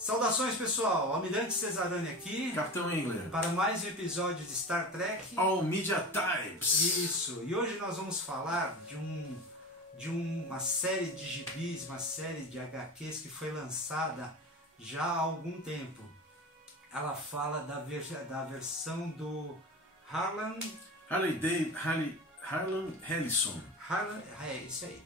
Saudações, pessoal! Almirante Cesarani aqui. Capitão Engler. Para mais um episódio de Star Trek. All Media Types. Isso. E hoje nós vamos falar de uma série de gibis, uma série de HQs que foi lançada já há algum tempo. Ela fala da versão do Harlan Ellison. É isso aí.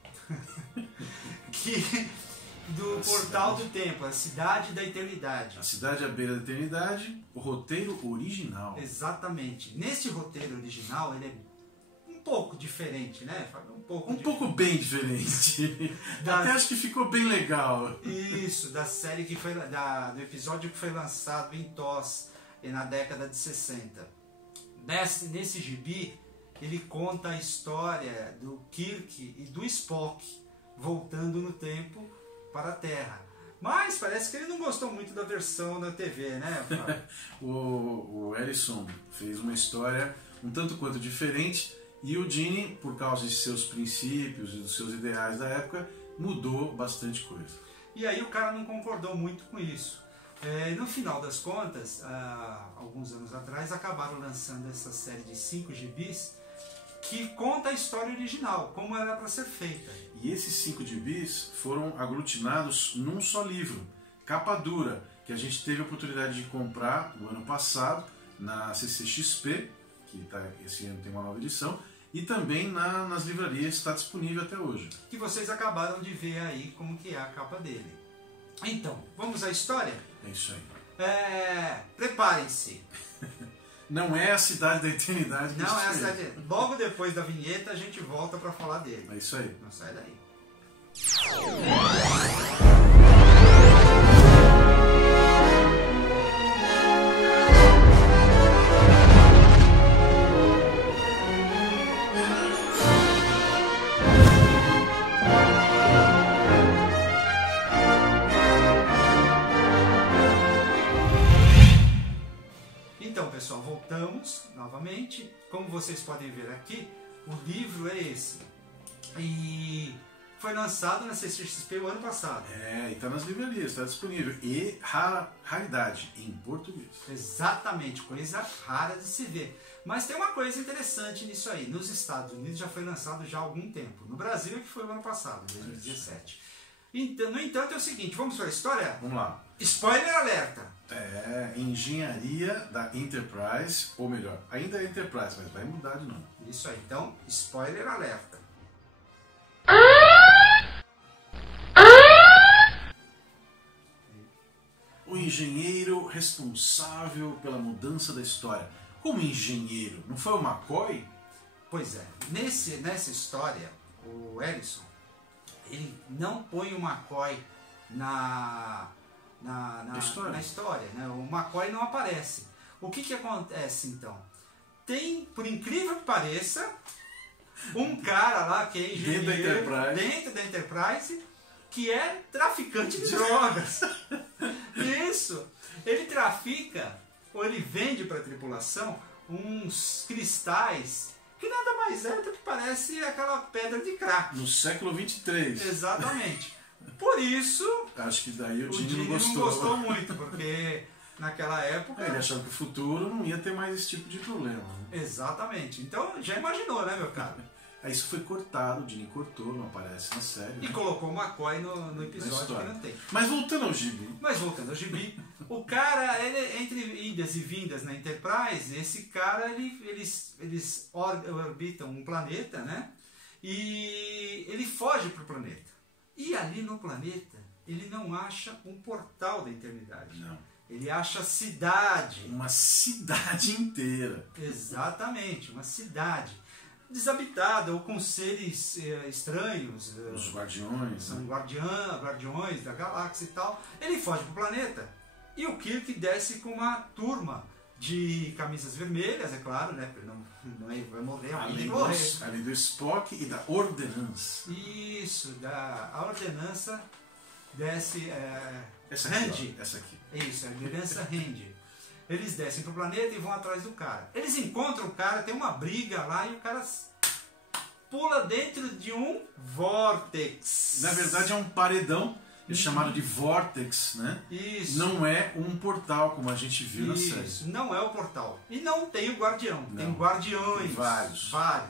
Do Portal do Tempo, a Cidade da Eternidade. A Cidade à Beira da Eternidade, o roteiro original. Exatamente. Nesse roteiro original, ele é um pouco diferente, né? Um pouco bem diferente. Até acho que ficou bem legal. Isso, da série que foi do episódio que foi lançado em TOS na década de 60. Nesse gibi, ele conta a história do Kirk e do Spock voltando no tempo para a Terra. Mas parece que ele não gostou muito da versão da TV, né? o Ellison fez uma história um tanto quanto diferente e o Gene, por causa de seus princípios e dos seus ideais da época, mudou bastante coisa. E aí o cara não concordou muito com isso. No final das contas, alguns anos atrás, acabaram lançando essa série de 5 gibis que conta a história original, como era para ser feita. E esses 5 gibis foram aglutinados num só livro, capa dura, que a gente teve a oportunidade de comprar no ano passado na CCXP, que esse ano tem uma nova edição, e também nas livrarias, está disponível até hoje. Que vocês acabaram de ver aí como que é a capa dele. Então, vamos à história? É isso aí. Preparem-se. Não é a Cidade da Eternidade. Não é a Cidade. Logo depois da vinheta a gente volta para falar dele. É isso aí. Não sai daí. Então, pessoal, voltamos novamente. Como vocês podem ver aqui, o livro é esse. E foi lançado na CCXP o ano passado. E está nas livrarias, está disponível. E raridade, em português. Exatamente, coisa rara de se ver. Mas tem uma coisa interessante nisso aí. Nos Estados Unidos já foi lançado já há algum tempo. No Brasil é que foi o ano passado, 2017. Então, no entanto, é o seguinte, vamos para a história? Vamos lá. Spoiler alerta! Engenharia da Enterprise, ou melhor, ainda é Enterprise, mas vai mudar de nome. Isso aí, então, spoiler alerta. O engenheiro responsável pela mudança da história. Como engenheiro? Não foi o McCoy? Pois é, nessa história, o Ellison, ele não põe o McCoy na história, né? O McCoy não aparece. O que acontece então? Tem, por incrível que pareça, um cara lá que é engenheiro dentro da Enterprise que é traficante de drogas. Isso! Ele trafica, ou ele vende para a tripulação, uns cristais que nada mais é do que parece aquela pedra de crack. No século 23. Exatamente. Por isso, acho que daí o Gene não gostou muito, porque naquela época... Ele achava que o futuro não ia ter mais esse tipo de problema. Né? Exatamente. Então, já imaginou, né, meu cara? Isso foi cortado, o Gene cortou, não aparece na série. E colocou o McCoy no episódio que não tem. Mas voltando ao gibi. O cara, ele, entre idas e vindas na Enterprise, esse cara, eles orbitam um planeta, né? E ele foge pro planeta. E ali no planeta, ele não acha um portal da eternidade. Não. Ele acha cidade. Uma cidade inteira. Exatamente, uma cidade desabitada ou com seres estranhos. Os guardiões. São guardiões da galáxia e tal. Ele foge pro planeta. E o Kirk desce com uma turma de camisas vermelhas, é claro, né? Porque não vai morrer, além do Spock e da Ordenança. Isso, a Ordenança desce. Essa aqui. Isso, a Ordenança Rand. Eles descem pro planeta e vão atrás do cara. Eles encontram o cara, tem uma briga lá e o cara pula dentro de um vórtex. Na verdade é um paredão é chamado de Vortex, né? Isso. Não é um portal, como a gente viu na série. Isso, não é o portal. E não tem o guardião, Não. tem guardiões. Tem vários guardiões.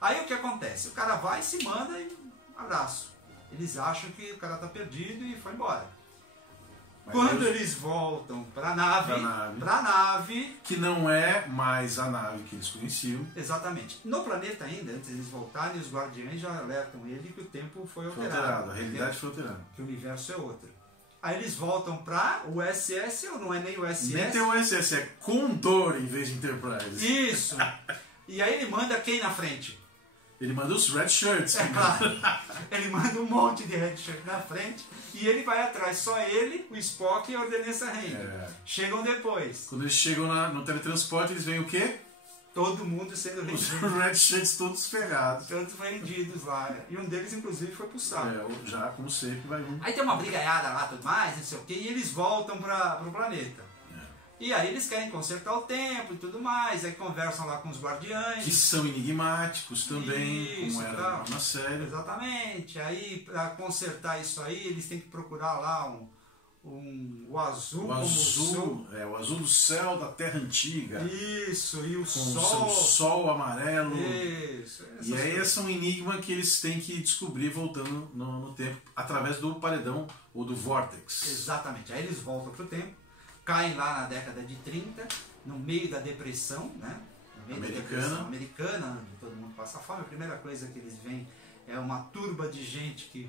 Aí o que acontece? O cara vai, se manda e abraço. Eles acham que o cara tá perdido e foi embora. Quando eles voltam para a nave, que não é mais a nave que eles conheciam. Exatamente. No planeta ainda, antes de eles voltarem, os guardiões já alertam ele que o tempo foi alterado. A realidade foi alterada. Que o universo é outro. Aí eles voltam para o SS, ou não é nem o SS? Nem tem o SS, é Condor em vez de Enterprise. Isso. E aí ele manda quem na frente? Ele manda os Red Shirts. É claro. Ele manda um monte de Red Shirt na frente e ele vai atrás. Só ele, o Spock e a Ordenança Ranger. Chegam depois. Quando eles chegam no teletransporte, eles veem o quê? Todo mundo sendo rendido. Os Red Shirts todos ferrados. Todos rendidos lá. E um deles, inclusive, foi pro saco. Já, como sempre, vai um. Aí tem uma brigaiada lá, tudo mais, não sei o quê, e eles voltam pro planeta. E aí eles querem consertar o tempo e tudo mais, aí conversam lá com os guardiães. Que são enigmáticos também, isso, como era na série. Exatamente. Aí para consertar isso aí, eles têm que procurar lá o azul como sol. O azul do céu da Terra Antiga. Isso, e o com sol. O sol amarelo. Isso. E aí esse é um enigma que eles têm que descobrir voltando no tempo, através do paredão ou do Vortex. Exatamente. Aí eles voltam pro tempo. Caem lá na década de 30, no meio da depressão, né? No meio da depressão americana, onde todo mundo passa fome. A primeira coisa que eles veem é uma turba de gente que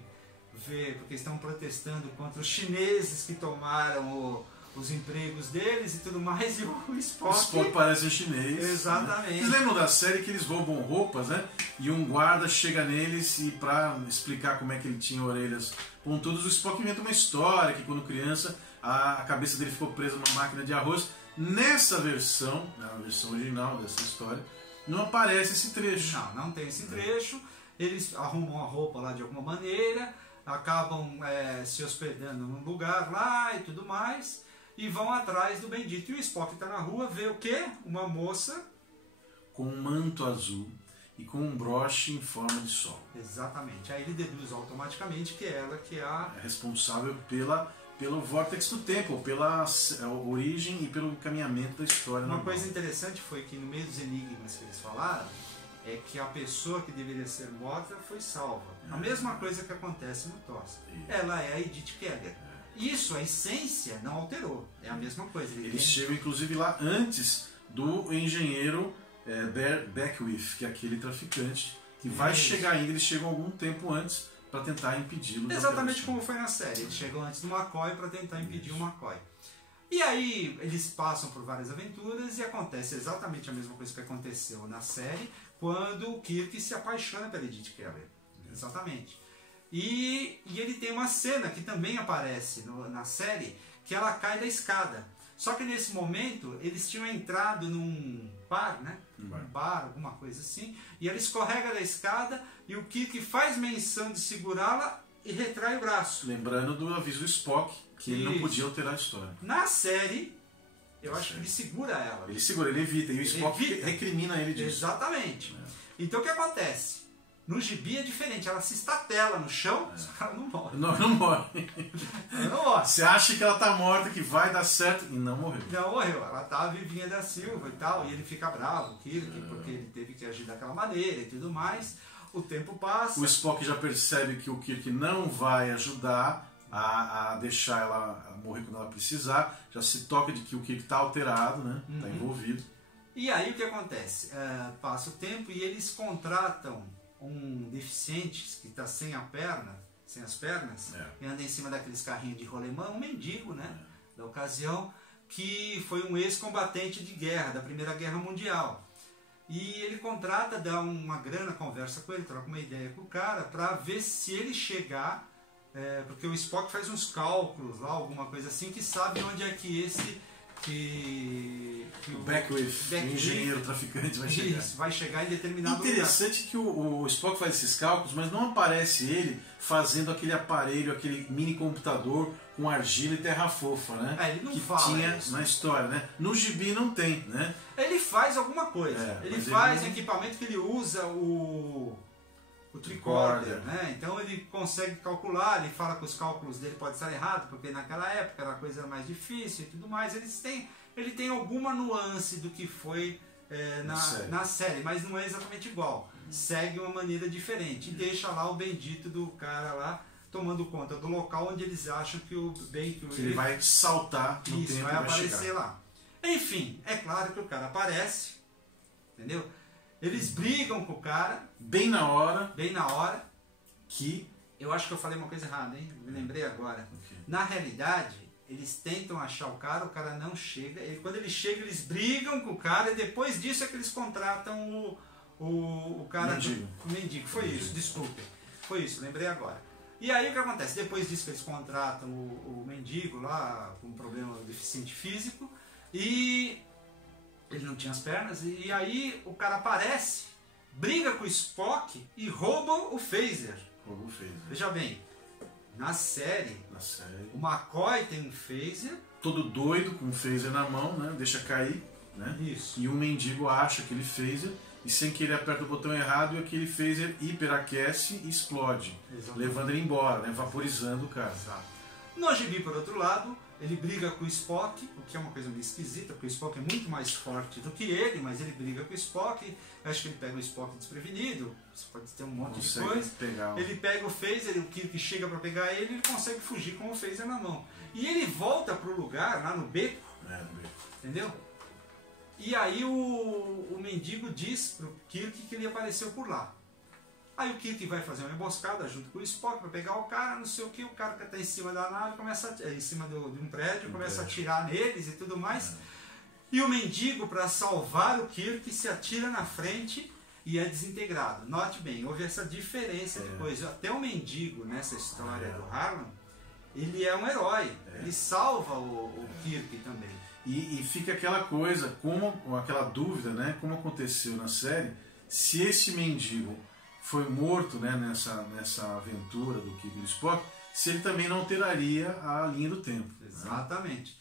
vê, porque estão protestando contra os chineses que tomaram os empregos deles e tudo mais, e o Spock... O Spock parece um chinês. Exatamente. Né? Vocês lembram da série que eles roubam roupas, né? E um guarda chega neles e pra explicar como é que ele tinha orelhas pontudas, o Spock inventa uma história que quando criança a cabeça dele ficou presa numa máquina de arroz. Nessa versão, na versão original dessa história, não aparece esse trecho. Não tem esse trecho. Eles arrumam a roupa lá de alguma maneira, acabam se hospedando num lugar lá e tudo mais, e vão atrás do bendito. E o Spock está na rua, vê o quê? Uma moça com um manto azul e com um broche em forma de sol. Exatamente. Aí ele deduz automaticamente que ela que é a responsável pelo vórtex do tempo, pela origem e pelo encaminhamento da história. Uma coisa interessante foi que no meio dos enigmas que eles falaram, é que a pessoa que deveria ser morta foi salva. A mesma coisa que acontece no TOS. Ela é a Edith Keller. Isso, a essência não alterou. É a mesma coisa. Eles chegam inclusive lá antes do engenheiro Beckwith, que é aquele traficante, que vai chegar ainda, eles chegam algum tempo antes para tentar impedi-lo. Exatamente como foi na série. Eles chegam antes do McCoy para tentar impedir o McCoy. E aí eles passam por várias aventuras e acontece exatamente a mesma coisa que aconteceu na série, quando o Kirk se apaixona pela Edith Keller. Exatamente. E ele tem uma cena que também aparece na série, que ela cai da escada. Só que nesse momento eles tinham entrado num bar, né? Um bar, alguma coisa assim, e ela escorrega da escada e o Kirk faz menção de segurá-la e retrai o braço. Lembrando do aviso do Spock, que ele não podia alterar a história. Na série, eu acho que ele segura ela. Ele segura, ele evita, e o Spock recrimina ele disso. Exatamente. Então o que acontece? No gibi é diferente, ela se estatela no chão, só que ela não morre. Não morre. Ela não morre. Você acha que ela tá morta, que vai dar certo, e não morreu. Não morreu, ela tá vivinha da Silva e tal, e ele fica bravo, Kirk, porque ele teve que agir daquela maneira e tudo mais. O tempo passa. O Spock já percebe que o Kirk não vai ajudar a deixar ela morrer quando ela precisar, já se toca de que o Kirk tá alterado, né? Tá envolvido. E aí o que acontece? Passa o tempo e eles contratam um deficiente que está sem as pernas, e anda em cima daqueles carrinhos de rolemã, um mendigo, né, da ocasião, que foi um ex-combatente de guerra, da Primeira Guerra Mundial. E ele contrata, dá uma grana, conversa com ele, troca uma ideia com o cara, para ver se ele chegar, porque o Spock faz uns cálculos lá, alguma coisa assim, que sabe onde é que o Beckwith, o engenheiro traficante, vai chegar. Isso, vai chegar em determinado lugar. Interessante que o Spock faz esses cálculos, mas não aparece ele fazendo aquele aparelho, aquele mini computador com argila e terra fofa, né? Ele não que fala tinha isso na história, né? No gibi não tem, né? Ele faz alguma coisa. Ele faz o equipamento que ele usa, o tricorder, né? Então ele consegue calcular, ele fala que os cálculos dele podem estar errados, porque naquela época a coisa era mais difícil e tudo mais. Ele tem alguma nuance do que foi na série, mas não é exatamente igual. Segue uma maneira diferente e deixa lá o bendito do cara lá tomando conta do local onde eles acham que ele vai saltar no tempo, vai aparecer lá. Enfim, é claro que o cara aparece, entendeu? Eles brigam com o cara. Bem na hora. Que... Eu acho que eu falei uma coisa errada, hein? Me lembrei agora. Okay. Na realidade, eles tentam achar o cara não chega. Quando ele chega, eles brigam com o cara e depois disso é que eles contratam o cara... O mendigo. Foi isso, desculpe. Foi isso, lembrei agora. E aí o que acontece? Depois disso que eles contratam o mendigo lá com um problema deficiente físico e ele não tinha as pernas, e aí o cara aparece, briga com o Spock e rouba o phaser. Veja bem, na série o McCoy tem um phaser. Todo doido com um phaser na mão, né? Deixa cair, né? Isso. E o mendigo acha aquele phaser e sem querer aperta o botão errado e aquele phaser hiperaquece e explode. Exatamente. Levando ele embora, né? Vaporizando o cara. Exato. No gibi, por outro lado, ele briga com o Spock, o que é uma coisa meio esquisita, porque o Spock é muito mais forte do que ele, mas ele briga com o Spock, acho que ele pega o Spock desprevenido, você pode ter um monte de coisa. Ele pega o phaser, o Kirk chega para pegar ele consegue fugir com o phaser na mão. E ele volta pro lugar, lá no beco, entendeu? E aí o mendigo diz pro Kirk que ele apareceu por lá. Aí o Kirk vai fazer uma emboscada junto com o Spock para pegar o cara, não sei o que, o cara que está em cima da nave, em cima de um prédio, começa a atirar neles e tudo mais. E o mendigo, para salvar o Kirk, se atira na frente e é desintegrado. Note bem, houve essa diferença de coisa. Até o mendigo, nessa história do Harlan, ele é um herói. Ele salva o Kirk também. E fica aquela coisa, aquela dúvida, né? Como aconteceu na série, se esse mendigo foi morto, né, nessa aventura do Kirk e do Spock, se ele também não alteraria a linha do tempo. Exatamente. Né?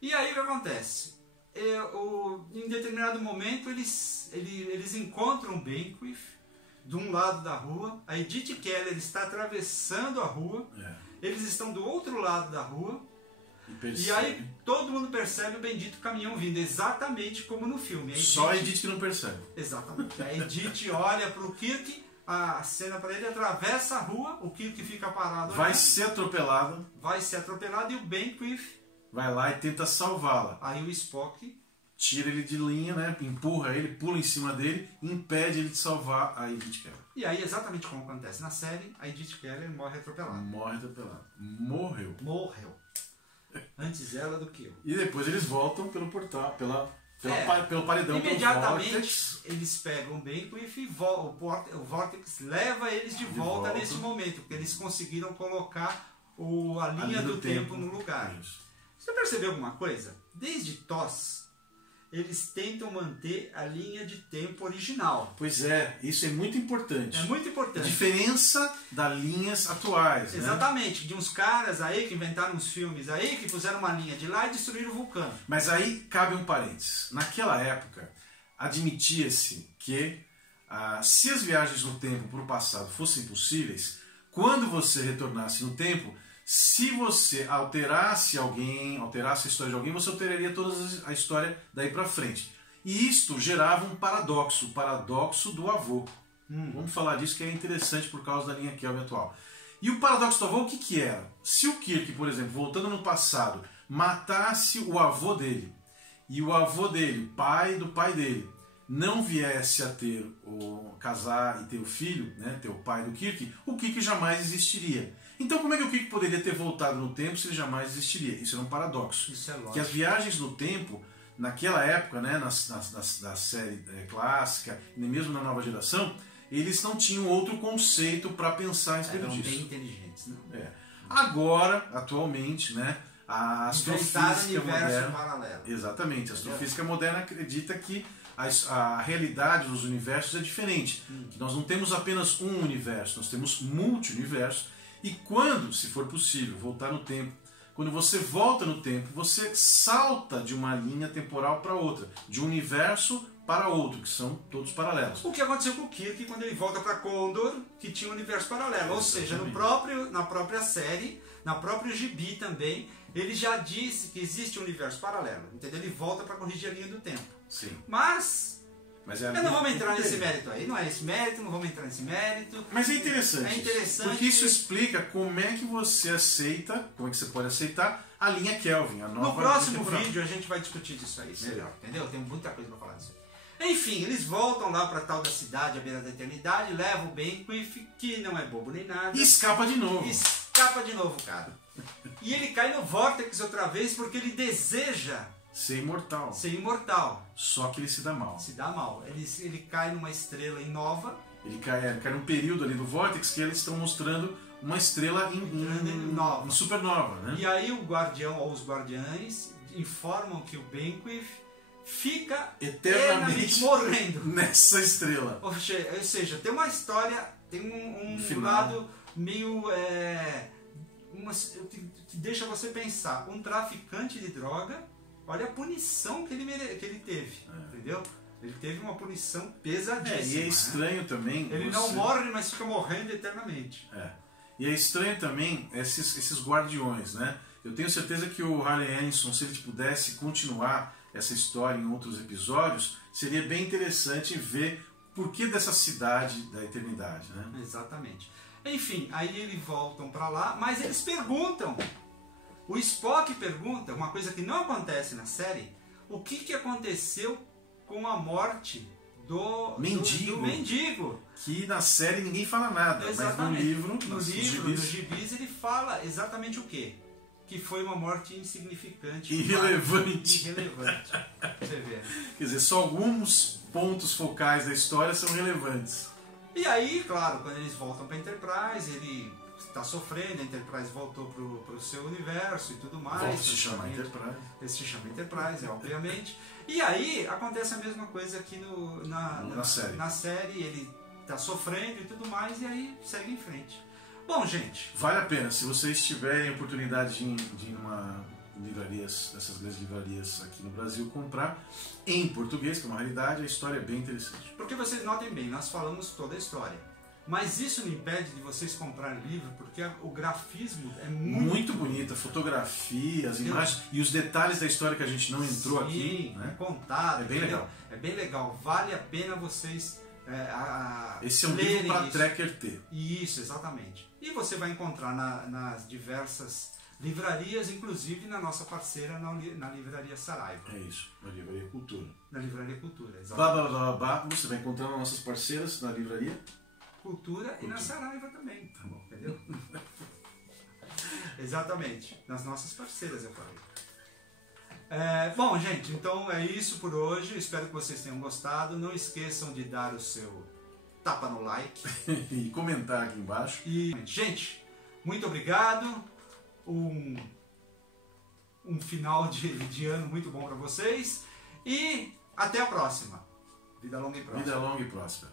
E aí o que acontece? Em determinado momento eles encontram Benquith de um lado da rua, a Edith Keller está atravessando a rua, eles estão do outro lado da rua, e aí todo mundo percebe o bendito caminhão vindo, exatamente como no filme. Só a Edith que não percebe. Exatamente. A Edith olha para o Kirk, a cena para ele, atravessa a rua, o Kirk fica parado. Vai ser atropelado. E o Benquith vai lá e tenta salvá-la. Aí o Spock tira ele de linha, né? Empurra ele, pula em cima dele e impede ele de salvar a Edith Keller. E aí, exatamente como acontece na série, a Edith Keller morre atropelada. Morreu. Antes ela do que eu. E depois eles voltam pelo portal, pelo paredão. Imediatamente eles pegam o Benquith e o Vortex leva eles de volta nesse momento, porque eles conseguiram colocar a linha do tempo no lugar. Isso. Você percebeu alguma coisa? Desde TOS, eles tentam manter a linha de tempo original. Pois é, isso é muito importante. É muito importante. A diferença das linhas atuais. Exatamente, de uns caras aí que inventaram uns filmes aí, que puseram uma linha de lá e destruíram o vulcão. Mas aí cabe um parênteses. Naquela época, admitia-se que se as viagens no tempo para o passado fossem possíveis, quando você retornasse no tempo, se você alterasse a história de alguém, você alteraria toda a história daí para frente. E isto gerava um paradoxo, o paradoxo do avô. Vamos falar disso, que é interessante por causa da linha Kelvin atual. E o paradoxo do avô, o que era? Se o Kirk, por exemplo, voltando no passado, matasse o avô dele, e o avô dele, pai do pai dele, não viesse a casar e ter o filho, né, ter o pai do Kirk, o Kirk jamais existiria. Então como é que o Kirk poderia ter voltado no tempo se ele jamais existiria? Isso era um paradoxo. Isso é lógico. Que as viagens no tempo, naquela época, né, na série clássica, nem mesmo na nova geração, eles não tinham outro conceito para pensar a respeito disso. Eram bem inteligentes, não? Agora, atualmente, né, a astrofísica moderna... paralelo. Exatamente. A astrofísica moderna acredita que a realidade dos universos é diferente. Que nós não temos apenas um universo, nós temos multi-universos. E quando, se for possível, voltar no tempo, quando você volta no tempo, você salta de uma linha temporal para outra, de um universo para outro, que são todos paralelos. O que aconteceu com o Kirk quando ele volta para Condor, que tinha um universo paralelo. Ou seja, na própria série, na própria gibi também, ele já disse que existe um universo paralelo. Entendeu? Ele volta para corrigir a linha do tempo. Sim. Mas eu não vamos entrar nesse mérito aí. Não é esse mérito, não vamos entrar nesse mérito. Mas é interessante. É interessante. Porque isso explica como é que você aceita, como é que você pode aceitar a linha Kelvin, a nova. No próximo vídeo a gente vai discutir disso aí, melhor, entendeu? Tem muita coisa para falar disso. Enfim, eles voltam lá para tal da cidade, à beira da eternidade, levam o Benquiff, que não é bobo nem nada. E escapa de novo. Escapa de novo, cara. E ele cai no Vortex outra vez porque ele deseja ser imortal. Ser imortal. Só que ele se dá mal. Se dá mal. Ele cai numa estrela em Nova. Ele cai num período ali do Vortex que eles estão mostrando uma estrela em supernova, né? E aí o guardião ou os guardiães informam que o Benquiff fica eternamente morrendo nessa estrela. Ou seja, tem uma história, tem um lado meio que deixa você pensar. Um traficante de droga, olha a punição que ele teve, entendeu? Ele teve uma punição pesadíssima. E é estranho também. Ele não morre, mas fica morrendo eternamente. E é estranho também esses guardiões, né? Eu tenho certeza que o Harley Ellison, se ele pudesse continuar essa história em outros episódios, seria bem interessante ver por que dessa cidade da eternidade, né? Exatamente. Enfim, aí eles voltam para lá, mas eles perguntam. O Spock pergunta, uma coisa que não acontece na série, o que aconteceu com a morte do mendigo. Que na série ninguém fala nada, exatamente. Mas nos gibis ele fala exatamente o quê? Que foi uma morte insignificante. Irrelevante. Você vê. Quer dizer, só alguns pontos focais da história são relevantes. E aí, claro, quando eles voltam para a Enterprise, ele está sofrendo, a Enterprise voltou para o seu universo e tudo mais. Volta a se chamar Enterprise. Ele se chama Enterprise, obviamente. E aí acontece a mesma coisa aqui na série. Na série, ele está sofrendo e tudo mais, e aí segue em frente. Bom, gente... Vale a pena, se vocês tiverem a oportunidade de ir numa livrarias, dessas grandes livrarias aqui no Brasil, comprar em português, que é uma realidade, a história é bem interessante. Porque vocês notem bem, nós falamos toda a história. Mas isso não impede de vocês comprarem livro, porque o grafismo é muito bonito, a fotografia, as imagens e os detalhes da história que a gente não entrou aqui. Né? Contado. É bem legal. É bem legal. Vale a pena vocês esse é um livro para tracker ter. Isso, exatamente. E você vai encontrar nas diversas livrarias, inclusive na nossa parceira, na Livraria Saraiva. É isso, na Livraria Cultura. Na Livraria Cultura, exatamente. Você vai encontrar nas nossas parceiras na Livraria Cultura e na Saraiva também. Tá bom. Entendeu? Exatamente. Nas nossas parceiras, eu falei. Bom, gente, então é isso por hoje. Espero que vocês tenham gostado. Não esqueçam de dar o seu tapa no like. E comentar aqui embaixo. E, gente, muito obrigado. Um final de ano muito bom para vocês. E até a próxima. Vida longa e próspera. Vida longa e próspera.